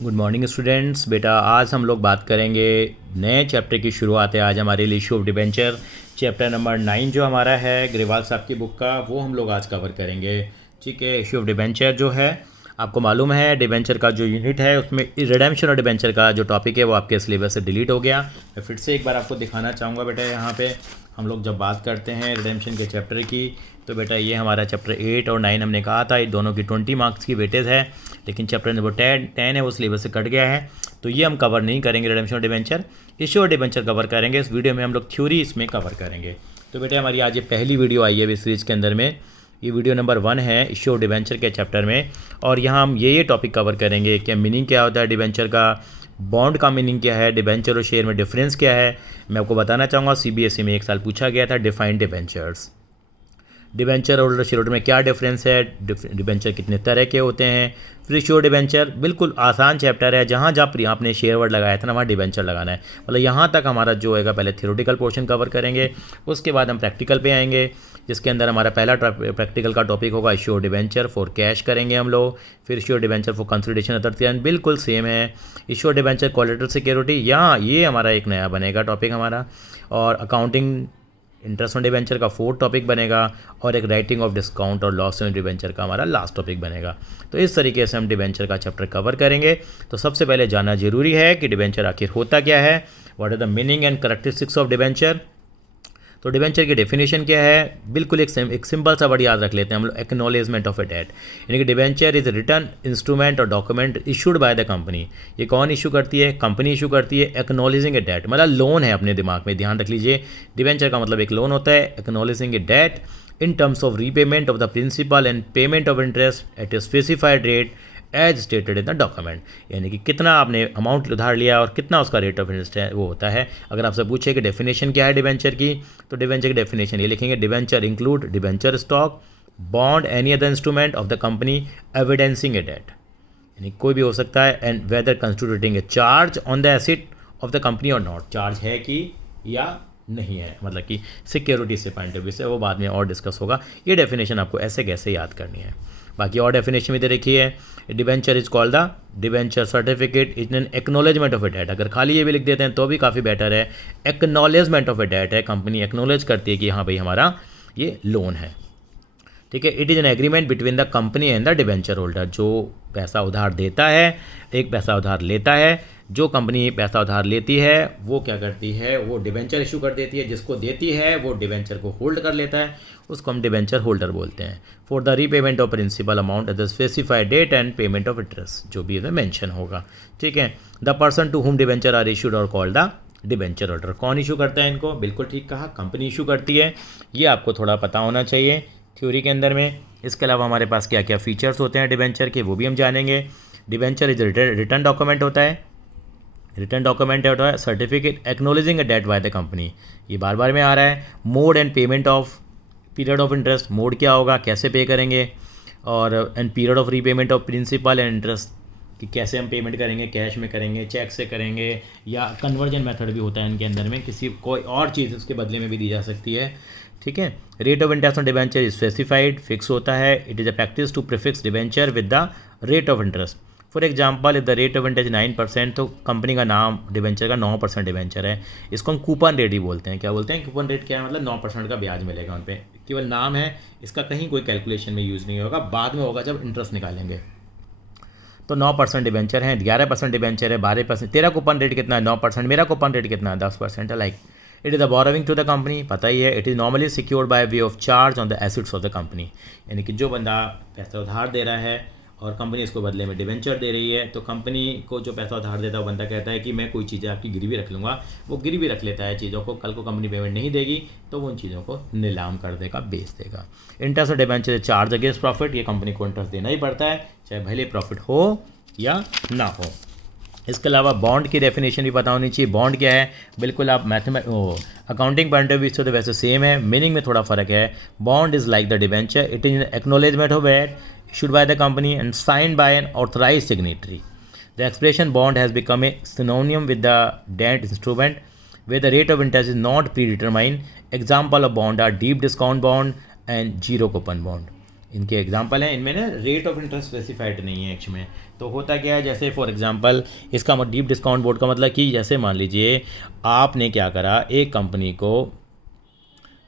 Good morning students. बेटा आज हम लोग बात करेंगे नए चैप्टर की शुरुआत है आज हमारे लिए issue of debenture. Chapter number 9 जो हमारा है ग्रेवाल साहब की बुक का, वो हम लोग आज कवर करेंगे। ठीक है, इशू ऑफ डिबेंचर जो है आपको मालूम है डिबेंचर का जो यूनिट है उसमें रिडेम्पशन और डिबेंचर का जो टॉपिक है वो आपके सिलेबस से डिलीट हो गया। मैं फिर से एक बार आपको दिखाना चाहूँगा बेटा, यहाँ पे हम लोग जब बात करते हैं रिडेम्पशन के चैप्टर की तो बेटा ये हमारा चैप्टर 8 और 9 हमने कहा था, ये दोनों की 20 मार्क्स की वेटेज है, लेकिन चैप्टर नंबर 10 है वो सिलेबस से कट गया है, तो ये हम कवर नहीं करेंगे। रिडेम्पशन और डिबेंचर, इशू और डिबेंचर कवर करेंगे। इस वीडियो में हम लोग थ्योरी इसमें कवर करेंगे। तो बेटा हमारी आज ये पहली वीडियो आई है इस सीरीज़ के अंदर में, ये वीडियो नंबर 1 है इशू ऑफ डिबेंचर के चैप्टर में, और यहाँ हम ये टॉपिक कवर करेंगे कि मीनिंग क्या होता है डिबेंचर का, बॉन्ड का मीनिंग क्या है, डिबेंचर और शेयर में डिफरेंस क्या है। मैं आपको बताना चाहूँगा सीबीएसई में एक साल पूछा गया था डिफाइन डिबेंचर्स, डिबेंचर और शेयर होल्डर में क्या डिफरेंस है, डिबेंचर कितने तरह के होते हैं। फिर इशू डिबेंचर बिल्कुल आसान चैप्टर है, जहाँ जहाँ आपने शेयर वर्ड लगाया था ना वहाँ डिबेंचर लगाना है, मतलब यहाँ तक हमारा जो होगा पहले थ्योरेटिकल पोर्शन कवर करेंगे, उसके बाद हम प्रैक्टिकल पे आएंगे, जिसके अंदर हमारा पहला प्रैक्टिकल का टॉपिक होगा इशू डिबेंचर फॉर कैश करेंगे हम लोग। फिर issue debenture for consideration authority, बिल्कुल सेम है। इशू डिबेंचर कोलेटरल सिक्योरिटी, यहाँ ये हमारा एक नया बनेगा टॉपिक हमारा, और अकाउंटिंग इंटरेस्ट ऑन डिबेंचर का 4th टॉपिक बनेगा, और एक राइटिंग ऑफ डिस्काउंट और लॉस ऑन डिबेंचर का हमारा लास्ट टॉपिक बनेगा। तो इस तरीके से हम डिबेंचर का चैप्टर कवर करेंगे। तो सबसे पहले जानना जरूरी है कि डिबेंचर आखिर होता क्या है, what are the meaning and characteristics of debenture. तो डिबेंचर की डेफिनेशन क्या है, बिल्कुल एक सिंपल सा वर्ड याद रख लेते हैं हम लोग, एक्नॉलेजमेंट ऑफ ए डेट, यानी कि डिबेंचर इज रिटर्न इंस्ट्रूमेंट और document issued by the company. ये कौन इशू करती है, कंपनी इशू करती है। एक्नॉलेजिंग ए डेट मतलब लोन है, अपने दिमाग में ध्यान रख लीजिए, डिबेंचर का मतलब एक लोन होता है। Acknowledging a debt in terms of repayment of the principal and payment of interest at a specified rate as stated in the document, यानी कि कितना आपने अमाउंट उधार लिया और कितना उसका रेट ऑफ इंटरेस्ट है वो होता है। अगर आपसे पूछे कि डेफिनेशन क्या है डिबेंचर की, तो डिबेंचर की डेफिनेशन ये लिखेंगे, debenture include debenture stock bond any other instrument of the company evidencing a debt, यानी कोई भी हो सकता है, and whether constituting a charge on the asset of the company or not, charge है कि या नहीं है, मतलब कि सिक्योरिटी से पॉइंट ऑफ व्यू से, वो बाद में और डिस्कस होगा। ये डेफिनेशन आपको ऐसे कैसे याद करनी है। बाकी और डेफिनेशन भी दे रखी है, debenture is called the debenture certificate is an acknowledgement of a debt. अगर खाली ये भी लिख देते हैं तो भी काफ़ी बेटर है, एक्नॉलेजमेंट ऑफ ए डेट है, कंपनी एक्नॉलेज करती है कि हाँ भाई हमारा ये लोन है। ठीक है, it is an agreement between the company and the debenture holder, जो पैसा उधार देता है एक पैसा उधार लेता है, जो कंपनी पैसा उधार लेती है वो क्या करती है, वो डिबेंचर इशू कर देती है, जिसको देती है वो डिबेंचर को होल्ड कर लेता है, उसको हम डिबेंचर होल्डर बोलते हैं। For the repayment of principal amount at the specified date and payment of interest, जो भी इसमें मेंशन होगा। ठीक है, the person to whom debenture are issued और कॉल्ड द डिबेंचर होल्डर। कौन इशू करता है इनको, बिल्कुल ठीक कहा, कंपनी इशू करती है, ये आपको थोड़ा पता होना चाहिए थ्योरी के अंदर में। इसके अलावा हमारे पास क्या क्या फीचर्स होते हैं डिबेंचर के वो भी हम जानेंगे। डिबेंचर इज रिटर्न डॉक्यूमेंट होता है, रिटर्न डॉक्यूमेंट होता है, certificate acknowledging a debt by the company, ये बार बार में आ रहा है। Mode and payment of period of interest, mode क्या होगा, कैसे पे करेंगे, और and period of repayment of principal and interest, कि कैसे हम पेमेंट करेंगे, कैश में करेंगे, चेक से करेंगे, या कन्वर्जन मेथड भी होता है इनके अंदर में, किसी कोई और चीज़ उसके बदले में भी दी जा सकती है। ठीक है, rate of interest on debenture is specified, fix होता है। It is a practice to prefix debenture with the rate of interest. For example if the rate of interest 9%, तो कंपनी का नाम डिबेंचर का 9% डिबेंचर है, इसको हम कूपन रेट ही बोलते हैं। क्या बोलते हैं, कूपन रेट क्या है, मतलब 9% का ब्याज मिलेगा उन पर, केवल नाम है, इसका कहीं कोई कैलकुलेशन में यूज़ नहीं होगा, बाद में होगा जब इंटरेस्ट निकालेंगे। तो 9% डिबेंचर है, 11% डिबेंचर है, 12%, तेरा कूपन रेट कितना है 9%, मेरा कूपन रेट कितना है 10% है। Like it is the borrowing to the company, पता ही है, it is normally secured by way of charge on the assets of the company, यानी कि जो बंदा पैसा उधार दे रहा है और कंपनी इसको बदले में डिबेंचर दे रही है, तो कंपनी को जो पैसा उधार देता है वो बंदा कहता है कि मैं कोई चीज़ें आपकी गिरवी रख लूँगा, वो गिरवी रख लेता है चीज़ों को, कल को कंपनी पेमेंट नहीं देगी तो वो उन चीज़ों को नीलाम कर देगा, बेच देगा। Interest debenture charge against profit, ये कंपनी को इंटरेस्ट देना ही पड़ता है, चाहे भले प्रॉफिट हो या ना हो। इसके अलावा बॉन्ड की डेफिनेशन भी पता होनी चाहिए, बॉन्ड क्या है, बिल्कुल आप अकाउंटिंग पॉइंट ऑफ व्यू से तो वैसे सेम है, मीनिंग में थोड़ा फर्क है। Bond is like the debenture, it is acknowledgement of debt issued by the company and signed by an authorized signatory. The expression bond has become a synonym with the debt instrument where the rate of interest is not predetermined. Example of bond are deep discount bond and zero coupon bond. इनके example हैं, इनमें ना rate of interest specified नहीं है actually में। तो होता क्या है, जैसे फॉर एग्जांपल इसका डीप डिस्काउंट बोर्ड का मतलब कि जैसे मान लीजिए आपने क्या करा, एक कंपनी को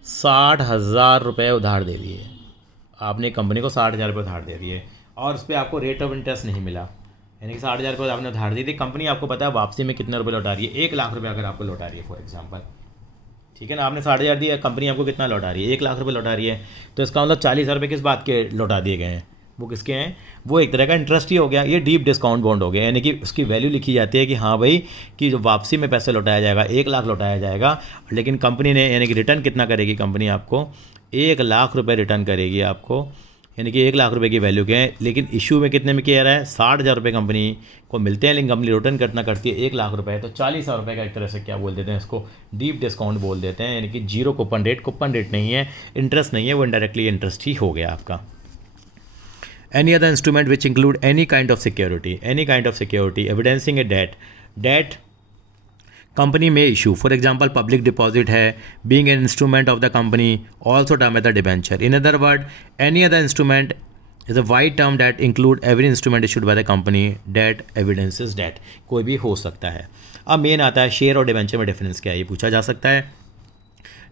60,000 रुपये उधार दे दिए, आपने कंपनी को 60,000 रुपये उधार दे दिए और उस पर आपको रेट ऑफ इंटरेस्ट नहीं मिला, यानी कि 60,000 रुपये आपने उधार दी थी, कंपनी आपको पता है वापसी में कितने रुपये लौटा रही है, 1,00,000 रुपये अगर आपको लौटा रही है फॉर एग्जांपल, ठीक है ना, आपने 60,000 दिया, कंपनी आपको कितना लौटा रही है, 1,00,000 रुपये लौटा रही है। तो इसका मतलब 40,000 रुपये किस बात के लौटा दिए गए हैं, वो किसके हैं, वो एक तरह का इंटरेस्ट ही हो गया, ये डीप डिस्काउंट बॉन्ड हो गया, यानी कि उसकी वैल्यू लिखी जाती है कि हाँ भाई कि जो वापसी में पैसे लौटाया जाएगा 1,00,000 लौटाया जाएगा, लेकिन कंपनी ने यानी कि रिटर्न कितना करेगी, कंपनी आपको 1,00,000 रुपये रिटर्न करेगी आपको, यानी कि 1,00,000 रुपये की वैल्यू के हैं, लेकिन इशू में कितने में किया रहा है, 60,000 रुपये कंपनी को मिलते हैं, लेकिन कंपनी रिटर्न करना करती है 1,00,000 रुपये, तो 40,000 रुपये का एक तरह से क्या बोल देते हैं, इसको डीप डिस्काउंट बोल देते हैं, यानी कि जीरो कूपन रेट नहीं है, इंटरेस्ट नहीं है, वो इंडायरेक्टली इंटरेस्ट ही हो गया आपका। Any other instrument which include any kind of security evidencing a debt company में issue, for example public deposit है, being an instrument of the company also term as the debenture. In other word any other instrument is a wide term debt include every instrument issued by the company debt evidences debt, कोई भी हो सकता है। अब main आता है share और debenture में डिफरेंस क्या है, ये पूछा जा सकता है।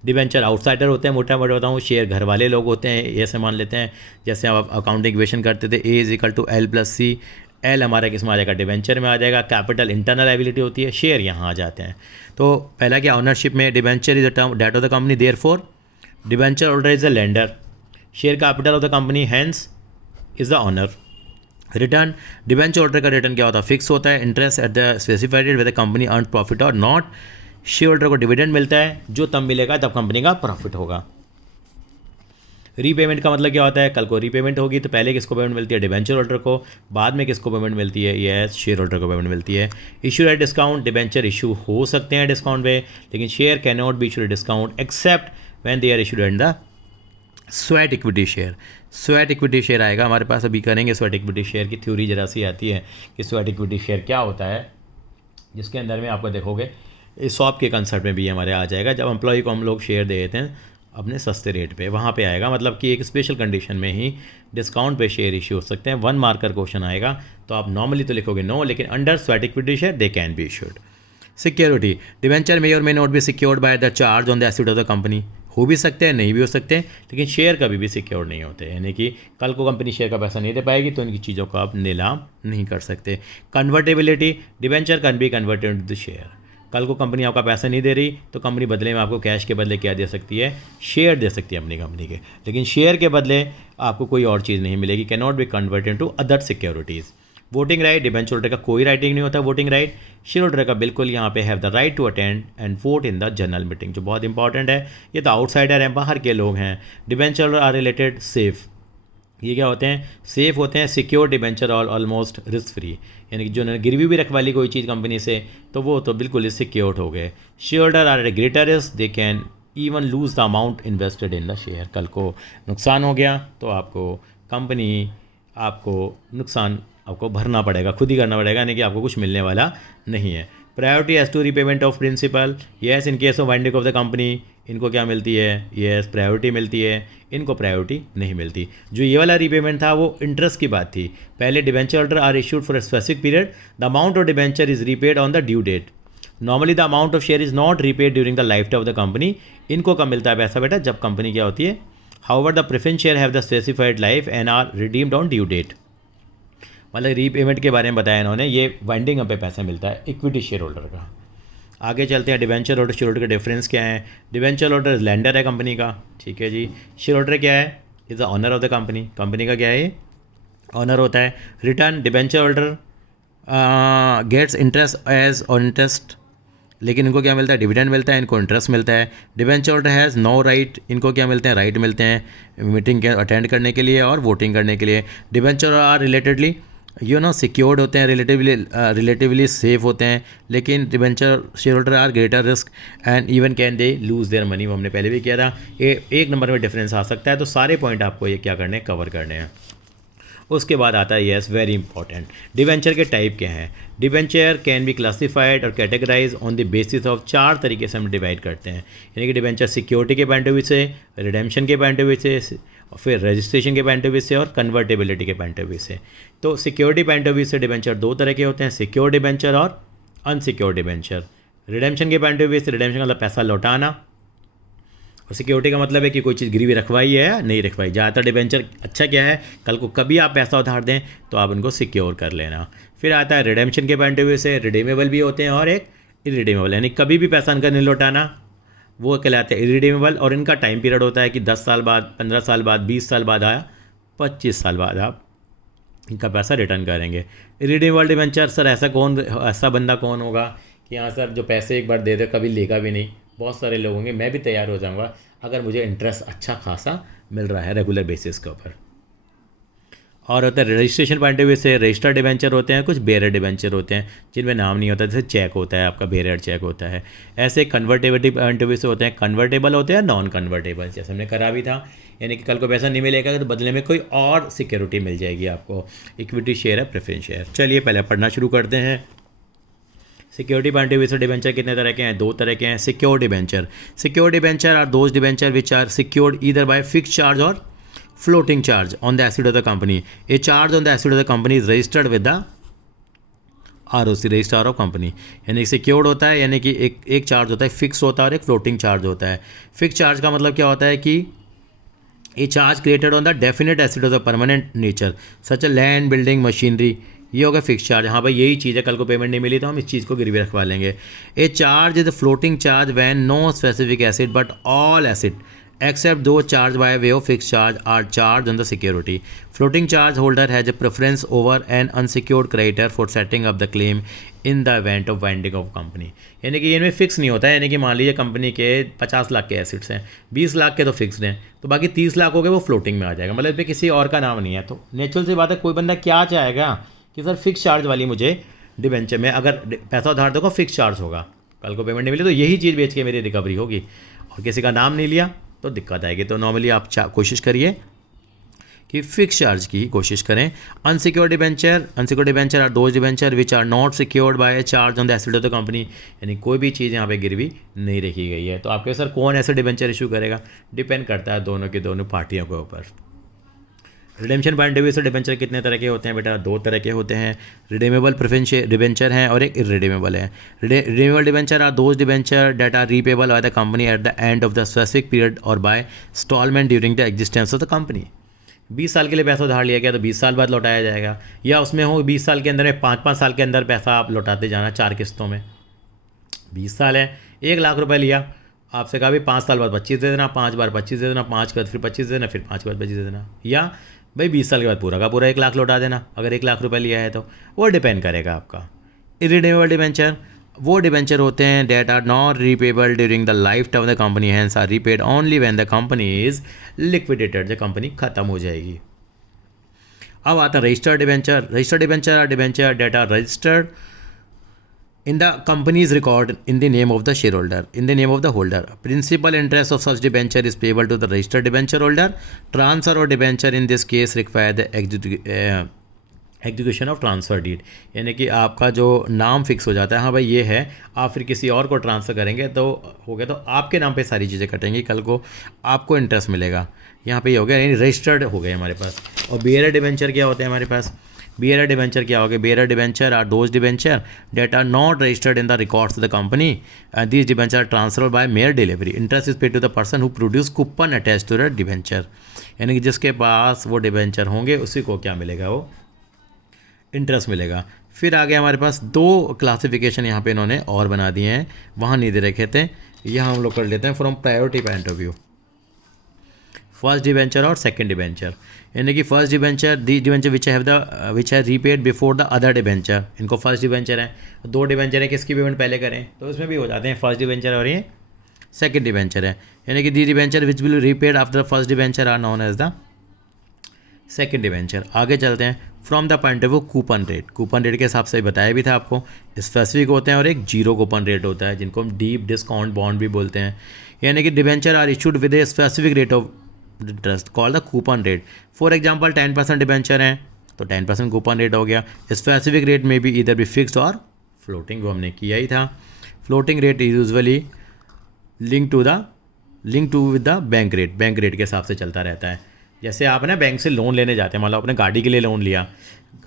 डिबेंचर आउटसाइडर होते हैं, मोटा मोटा बताऊँ, शेयर घर वाले लोग होते हैं, ऐसे मान लेते हैं जैसे आप अकाउंटिंग इक्वेशन करते थे, A=L+C, एल हमारा किस में आ जाएगा, डिबेंचर में आ जाएगा, कैपिटल इंटरनल लायबिलिटी होती है, शेयर यहाँ आ जाते हैं। तो पहला क्या, ऑनरशिप में debenture is the term debt of the company, therefore debenture holder is the lender, share capital of the company hence is the owner. Return, debenture holder का रिटर्न क्या होता है, फिक्स होता है, interest at the specified rate whether company earn profit or not. Share holder को dividend मिलता है, जो तब मिलेगा तब कंपनी का प्रॉफिट होगा। रीपेमेंट का मतलब क्या होता है, कल को रीपेमेंट होगी तो पहले किसको पेमेंट मिलती है, डिबेंचर होल्डर को, बाद में किसको पेमेंट मिलती है, ये शेयर होल्डर को पेमेंट मिलती है। Issue at discount, debenture issue हो सकते हैं डिस्काउंट पे, लेकिन share can not be issued discount except when they are issued at the sweat equity share. Sweat equity share आएगा हमारे पास, अभी करेंगे स्वेट इक्विटी शेयर की थ्योरी जरा सी आती है कि स्वेट इक्विटी शेयर क्या होता है, जिसके अंदर में आपको देखोगे इस शॉप के कंसेप्ट में भी हमारे आ जाएगा, जब एम्प्लॉय को हम लोग शेयर दे देते हैं अपने सस्ते रेट पे, वहाँ पे आएगा, मतलब कि एक स्पेशल कंडीशन में ही डिस्काउंट पे शेयर इश्यू हो सकते हैं। 1 मार्कर क्वेश्चन आएगा तो आप नॉर्मली तो लिखोगे नो, लेकिन under sweat equity share they can be issued. Security, debenture may और may not be secured by the charge on the asset of the company, हो भी सकते हैं नहीं भी हो सकते हैं, लेकिन शेयर कभी भी सिक्योर नहीं होते, यानी कि कल को कंपनी शेयर का पैसा नहीं दे पाएगी तो इनकी चीज़ों को आप नीलाम नहीं कर सकते। Convertibility, debenture can be converted into the share, कल को कंपनी आपका पैसा नहीं दे रही तो कंपनी बदले में आपको कैश के बदले क्या दे सकती है, शेयर दे सकती है अपनी कंपनी के, लेकिन शेयर के बदले आपको कोई और चीज़ नहीं मिलेगी, can not be converted to other securities. Voting right, debenture holder का कोई राइटिंग नहीं होता वोटिंग राइट, शेयर होल्डर का बिल्कुल यहाँ पे have the right to attend and vote in the general meeting, जो बहुत इंपॉर्टेंट है, ये तो आउटसाइडर हैं, बाहर के लोग हैं। Debenture holder are related safe, ये क्या होते हैं, सेफ होते हैं, secure debenture almost risk free, यानी कि जो गिरवी भी रखवा ली कोई चीज़ कंपनी से तो वो तो बिल्कुल ही सिक्योर्ड हो गए। Share holder are a greater risk, they can even lose the amount invested in the share, कल को नुकसान हो गया तो आपको कंपनी आपको नुकसान आपको भरना पड़ेगा, खुद ही करना पड़ेगा, यानी कि आपको कुछ मिलने वाला नहीं है। Priority as to repayment of principal, yes in case of winding of the company इनको क्या मिलती है, येस प्रायोरिटी मिलती है, इनको प्रायोरिटी नहीं मिलती। जो ये वाला रीपेमेंट था वो इंटरेस्ट की बात थी, पहले debenture holder are issued for a specific period, the amount of debenture is repaid on the due date, normally the amount of share is not repaid during the life time of the company, इनको कब मिलता है पैसा बेटा, जब company क्या होती है। However the preference share have the specified life and are redeemed on due date, मतलब रीपेमेंट के बारे में बताया इन्होंने, ये वाइंडिंग अप पे पैसा मिलता है इक्विटी शेयर होल्डर का। आगे चलते हैं, डिबेंचर होल्डर शेयर होल्डर का डिफरेंस क्या है। डिबेंचर होल्डर लेंडर है कंपनी का, ठीक है जी। शेयर होल्डर क्या है, is the owner of the company, company का क्या है, ऑनर होता है। Return, debenture holder gets interest as on interest, लेकिन इनको क्या मिलता है, डिविडेंड मिलता है, इनको इंटरेस्ट मिलता है। Debenture holder has no right, इनको क्या मिलते हैं, राइट मिलते हैं मीटिंग के अटेंड करने के लिए और वोटिंग करने के लिए। डिबेंचर आर रिलेटेडली सिक्योर्ड होते हैं, रिलेटिवली सेफ होते हैं, लेकिन debenture share holder are greater risk and even can they lose their money, वो हमने पहले भी किया था। एक नंबर में डिफरेंस आ सकता है, तो सारे पॉइंट आपको ये क्या करने कवर करने हैं। उसके बाद आता है यस वेरी इंपॉर्टेंट, डिबेंचर के टाइप क्या हैं। Debenture can be classified or categorise on the basis of 4 तरीके से हम डिवाइड करते हैं, यानी कि डिबेंचर सिक्योरिटी के पॉइंट ऑफ व्यू से, रिडेम्पशन के पॉइंट ऑफ व्यू से, और फिर रजिस्ट्रेशन के पॉइंट ऑफ व्यू से और कन्वर्टेबिलिटी के पॉइंट ऑफ व्यू से। तो सिक्योरिटी पॉइंट ऑफ व्यू से डिबेंचर दो तरह के होते हैं, सिक्योर डिबेंचर और अनसिक्योर डिबेंचर। रिडेम्पशन के पॉइंट ऑफ व्यू से रिडेम्पशन का मतलब पैसा लौटाना, और सिक्योरिटी का मतलब है कि कोई चीज़ गिरवी रखवाई है या नहीं रखवाई। ज़्यादातर डिबेंचर अच्छा क्या है, कल को कभी आप पैसा उधार दें तो आप उनको सिक्योर कर लेना। फिर आता है रिडेम्पशन के पॉइंट ऑफ व्यू से, रिडीमेबल भी होते हैं और एक इरिडीमेबल, यानी कभी भी पैसा इनका नहीं लौटाना, वो कहलाते हैं इरिडीमेबल। और इनका टाइम पीरियड होता है कि 10 साल बाद, 15 साल बाद, 20 साल बाद आया 25 साल बाद आप इनका पैसा रिटर्न करेंगे। इरिडीमेबल डिबेंचर, सर ऐसा बंदा कौन होगा कि हाँ सर जो पैसे एक बार दे दे कभी लेगा भी नहीं। बहुत सारे लोग होंगे, मैं भी तैयार हो जाऊँगा अगर मुझे इंटरेस्ट अच्छा खासा मिल रहा है रेगुलर बेसिस के ऊपर। और होता है रजिस्ट्रेशन पॉइंट ऑफ व्यू से, रजिस्टर्ड डिबेंचर होते हैं, कुछ बेयर डिबेंचर होते हैं जिनमें नाम नहीं होता, जैसे चेक होता है आपका, बेयर चेक होता है। ऐसे कन्वर्टेबिलिटी पॉइंट ऑफ व्यू से होते हैं, कन्वर्टेबल होते हैं, नॉन कन्वर्टेबल, जैसे हमने करा भी था, यानी कि कल को पैसा नहीं मिलेगा तो बदले में कोई और सिक्योरिटी मिल जाएगी आपको, इक्विटी शेयर है, प्रेफरेंस शेयर। चलिए पहले पढ़ना शुरू करते हैं। सिक्योरिटी पॉइंट ऑफ व्यू से डिबेंचर कितने तरह के हैं, दो तरह के हैं। Secure debenture, secure debenture are those debenture which are secured either by fix charge or floating charge on the asset of the company. A charge on the asset of the company is registered with the ROC, registrar of company. यानी secured होता है, यानी कि एक charge होता है fix होता है और एक फ्लोटिंग चार्ज होता है। फिक्स चार्ज का मतलब क्या होता है कि ए charge created on the definite asset of the permanent nature such a land, building, machinery, ये होगा फिक्स चार्ज। हाँ भाई यही चीज़ है, कल को पेमेंट नहीं मिली तो हम इस चीज़ को गिरवी रखवा लेंगे। A charge is a floating charge when no specific asset but all asset except those charged by way of fixed charge are charged on the security. Floating charge holder has a preference over an unsecured creditor for setting up the claim in the event of winding of company. यानी कि इनमें fix नहीं होता है, यानी कि मान लीजिए कंपनी के 50 लाख के एसेट्स हैं, 20 लाख के तो फिक्स्ड हैं, तो बाकी 30 लाख हो गए वो फ्लोटिंग में आ जाएगा, मतलब इस पर किसी और का नाम नहीं है। तो नेचुरल सी बात है, कोई बंदा क्या चाहेगा कि सर फिक्स चार्ज वाली मुझे डिबेंचर में अगर पैसा उधार दोगा फिक्स चार्ज होगा, कल को पेमेंट नहीं मिली तो यही चीज़ बेच के मेरी रिकवरी होगी, और किसी का नाम नहीं लिया तो दिक्कत आएगी। तो नॉर्मली आप कोशिश करिए कि फिक्स चार्ज की कोशिश करें। Unsecured debenture are those debenture which are not secured by a charge on the asset of the company, यानी कोई भी चीज़ यहाँ पे गिरवी नहीं रखी गई है। तो आपके सर कौन ऐसे डिबेंचर इशू करेगा, डिपेंड करता है दोनों की दोनों पार्टियों के ऊपर। रिडेम्पशन पॉइंट ऑफ व्यू से डिबेंचर कितने तरह के होते हैं बेटा, दो तरह के होते हैं। रिडीमेबल प्रेफरेंस डिबेंचर हैं और एक इरिडीमेबल है। Redeemable debenture are those debenture that are repayable by the company at the end of the specific period और by installment during the existence of the company. 20 साल के लिए पैसा उधार लिया गया तो 20 साल बाद लौटाया जाएगा, या उसमें हो 20 साल के अंदर में 5-5 साल के अंदर पैसा आप लौटाते जाना 4 किस्तों में। 20 साल है, 1 लाख रुपए लिया, आपसे कहा भी 5 साल बाद 25 दे देना, 5 बार 25 दे देना, 5 के बाद फिर 25 दे देना, फिर 5 के बाद 25 दे देना, या भाई 20 साल के बाद पूरा का पूरा 1 लाख लौटा देना अगर 1 लाख रुपए लिया है तो। वो डिपेंड करेगा आपका। इरिडीमेबल डिबेंचर वो डिबेंचर होते हैं that are not repayable during the life time of the company, hence are repaid only when the company is liquidated, जब कंपनी खत्म हो जाएगी। अब आता है registered debenture. Registered debenture are debenture that are registered in the company's record in the name of the shareholder, in the name of the holder. Principal interest of such debenture is payable to the registered debenture holder. Transfer or debenture in this case require the execution of transfer deed, यानी कि आपका जो नाम fix हो जाता है, हाँ भाई ये है, आप फिर किसी और को ट्रांसफ़र करेंगे तो हो गया, तो आपके नाम पे सारी चीज़ें कटेंगी, कल को आपको इंटरेस्ट मिलेगा। यहाँ पे ये हो गया, यानी रजिस्टर्ड हो गए हमारे पास। और बेयर डिबेंचर क्या होते हैं हमारे पास, बेयर डिबेंचर क्या हो गया, bearer debenture are those debenture that are not registered in the records of the company, this debenture are transfer by mere delivery, interest is paid to the person who produce coupon attach to the debenture, यानी कि जिसके पास वो debenture होंगे उसी को क्या मिलेगा, वो इंटरेस्ट मिलेगा। फिर आगे हमारे पास 2 क्लासिफिकेशन यहाँ पे इन्होंने और बना दिए हैं, वहाँ नहीं दे रखे थे, यहाँ हम लोग कर लेते हैं from priority point of view. First debenture और सेकंड डिबेंचर, यानी कि फर्स्ट डिबेंचर दी डिबेंचर विच है repaid before the other debenture, इनको फर्स्ट डिबेंचर है, 2 डिबेंचर है किसकी पेमेंट पहले करें तो उसमें भी हो जाते हैं, फर्स्ट डिबेंचर और ये सेकंड डिबेंचर है, यानी कि the debenture which will repaid after first debenture are known as the second debenture. आगे चलते हैं from the point of view coupon rate, coupon rate के हिसाब से बताया भी था आपको, स्पेसिफिक होते हैं और एक जीरो कूपन रेट होता है जिनको हम डीप डिस्काउंट बॉन्ड भी बोलते हैं, यानी कि debenture are issued with a specific rate of interest called the coupon rate. For example 10% debenture हैं तो 10% कूपन रेट हो गया। स्पेसिफिक रेट में भी इधर भी फिक्स्ड और फ्लोटिंग, वो हमने किया ही था। Floating rate is usually link to with the bank rate के हिसाब से चलता रहता है। जैसे आप ना बैंक से लोन लेने जाते हैं, मान लो आपने गाड़ी के लिए लोन लिया,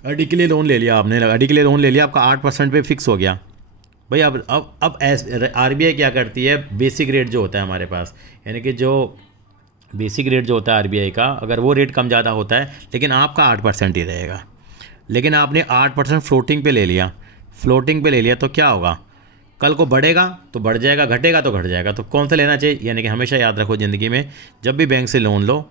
गाड़ी के लिए लोन ले लिया आपने, गाड़ी के लिए लोन ले लिया, आपका 8% पे फिक्स हो गया भाई। अब RBI क्या करती है, बेसिक रेट जो होता है हमारे पास, यानी कि जो बेसिक रेट जो होता है RBI का, अगर वो रेट कम ज़्यादा होता है लेकिन आपका 8% ही रहेगा। लेकिन आपने 8% फ्लोटिंग पे ले लिया, फ्लोटिंग पे ले लिया तो क्या होगा, कल को बढ़ेगा तो बढ़ जाएगा, घटेगा तो घट जाएगा। तो कौन सा लेना चाहिए, यानी कि हमेशा याद रखो ज़िंदगी में जब भी बैंक से लोन लो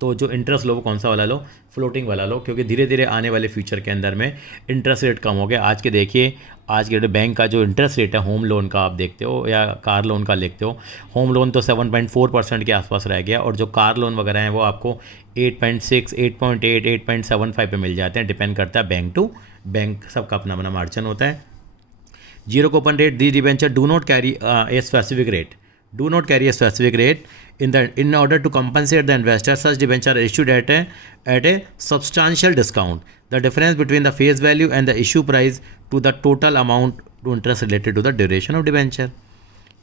तो जो इंटरेस्ट लो वो कौन सा वाला लो, फ्लोटिंग वाला लो, क्योंकि धीरे धीरे आने वाले फ्यूचर के अंदर में इंटरेस्ट रेट कम हो गया। आज के देखिए, आज के बैंक का जो इंटरेस्ट रेट है होम लोन का आप देखते हो या कार लोन का देखते हो, होम लोन तो 7.4% के आसपास रह गया, और जो कार लोन वगैरह हैं वो आपको 8.6, 8.8, 8.75 पे मिल जाते हैं। डिपेंड करता है बैंक टू बैंक, सबका अपना अपना मार्जिन होता है। Zero coupon rate, the debenture do not carry A specific rate, do not carry a specific rate in order to compensate the investor. Such debentures are issued at a substantial discount, the difference between the face value and the issue price to the total amount to interest related to the duration of debenture.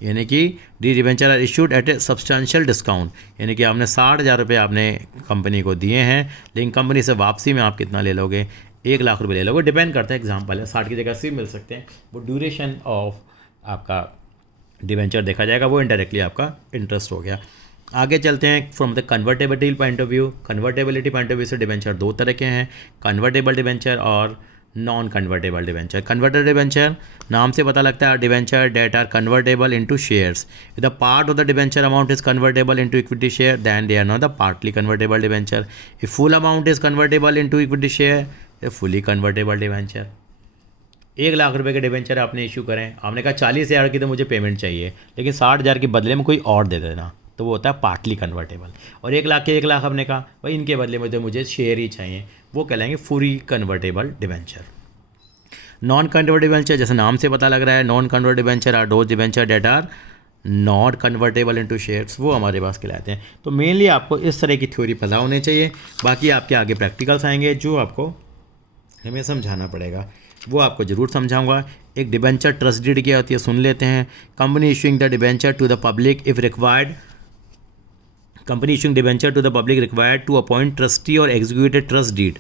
यानी कि the debenture are issued at a substantial discount, यानी कि आपने 60,000 रुपये आपने company को दिए हैं, लेकिन कंपनी से वापसी में आप कितना ले लोगे, 1 लाख रुपये ले लोगे। डिपेंड करता है, एग्जाम्पल है 60 की जगह 80 मिल सकते हैं, वो ड्यूरेशन ऑफ आपका डिवेंचर देखा जाएगा, वो इनडायरेक्टली आपका इंटरेस्ट हो गया। आगे चलते हैं, from the convertibility point of view. Convertibility point of view से डिवेंचर 2 तरह के हैं, कन्वर्टेबल डिवेंचर और non convertible debenture. Convertible debenture नाम से पता लगता है, debenture that are convertible into shares, the part of the debenture amount is convertible into equity share, then they are not the partly convertible debenture. If full amount is convertible into equity share, a fully convertible debenture. 1 lakh रुपए के debenture आपने issue करें, आपने कहा 40,000 की तो मुझे payment चाहिए, लेकिन 60,000 के बदले में कोई और दे देना, तो वो होता है पार्टली कन्वर्टेबल। और 1 लाख के 1 लाख आपने कहा भाई इनके बदले में तो मुझे शेयर ही चाहिए, वो कहलाएंगे fully convertible debenture. Non convertible debenture, जैसे नाम से पता लग रहा है, non convertible debenture are those debenture that are not convertible into shares, वो हमारे पास कहलाते हैं। तो मेनली आपको इस तरह की थ्योरी पता होनी चाहिए, बाकी आपके आगे प्रैक्टिकल्स आएंगे जो आपको हमें समझाना पड़ेगा, वो आपको ज़रूर समझाऊंगा। एक डिबेंचर ट्रस्ट डीड क्या होती है सुन लेते हैं। Company issuing the debenture to the public if required, company issuing debenture to the public required to appoint trustee और execute a trust deed.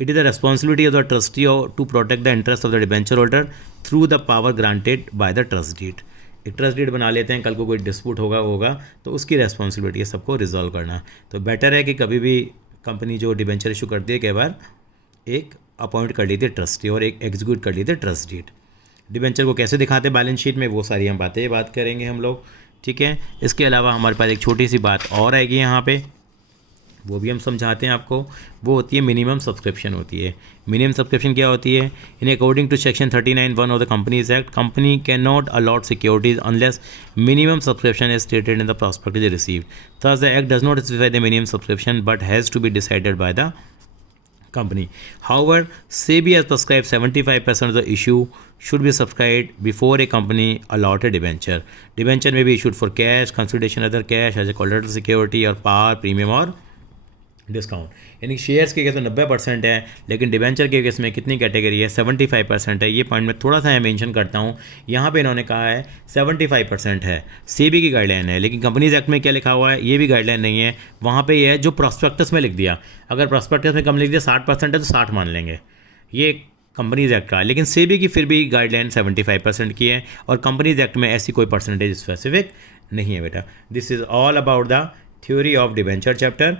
It is the responsibility of the trustee to protect the interest of the debenture holder through the power granted by the trust deed. एक trust deed बना लेते हैं, कल को कोई dispute होगा तो उसकी रेस्पॉन्सिबिलिटी है सबको रिजॉल्व करना। तो बेटर है कि कभी भी कंपनी जो डिबेंचर इशू करती है कई बार एक अपॉइंट कर लीजिए ट्रस्टी और एक एग्जीक्यूट कर लीजिए ट्रस्ट डीड। डिबेंचर को कैसे दिखाते हैं बैलेंस शीट में, वो सारी हम बात करेंगे हम लोग, ठीक है। इसके अलावा हमारे पास एक छोटी सी बात और आएगी यहाँ पे, वो भी हम समझाते हैं आपको, वो होती है मिनिमम सब्सक्रिप्शन होती है। मिनिमम सब्सक्रिप्शन क्या होती है, in according to section 39(1) of the companies act, company can not allot securities unless minimum subscription is stated in the prospectus received. Thus the act does not specify the minimum subscription but has to be decided by the company. However, SEBI has prescribed 75% of the issue should be subscribed before a company allot a debenture. Debenture may be issued for cash, consideration other cash as a collateral security or par, premium और discount. यानी shares के case में 90% है, लेकिन debenture के case में कितनी category है, 75% है। ये पॉइंट मैं थोड़ा सा मेंशन करता हूँ, यहाँ पे इन्होंने कहा है 75% है, सेबी की गाइडलाइन है, लेकिन कंपनीज एक्ट में क्या लिखा हुआ है ये भी गाइडलाइन नहीं है। वहाँ पे ये है जो प्रॉस्पेक्टस में लिख दिया, अगर प्रॉस्पेक्टस में कम लिख दिया 60% है तो 60 मान लेंगे, ये कंपनीज एक्ट का। लेकिन सेबी की फिर भी गाइडलाइन 75% की है, और कंपनीज एक्ट में ऐसी कोई परसेंटेज स्पेसिफिक नहीं है बेटा। This is all about the theory of debenture chapter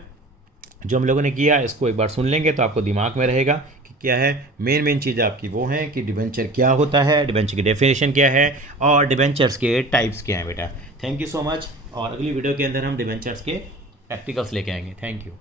जो हम लोगों ने किया। इसको एक बार सुन लेंगे तो आपको दिमाग में रहेगा कि क्या है मेन चीज़ आपकी वो है कि डिबेंचर क्या होता है, डिबेंचर की डेफिनेशन क्या है और डिबेंचर्स के टाइप्स क्या हैं बेटा। थैंक यू सो मच, और अगली वीडियो के अंदर हम डिबेंचर्स के प्रैक्टिकल्स लेके आएंगे। Thank you.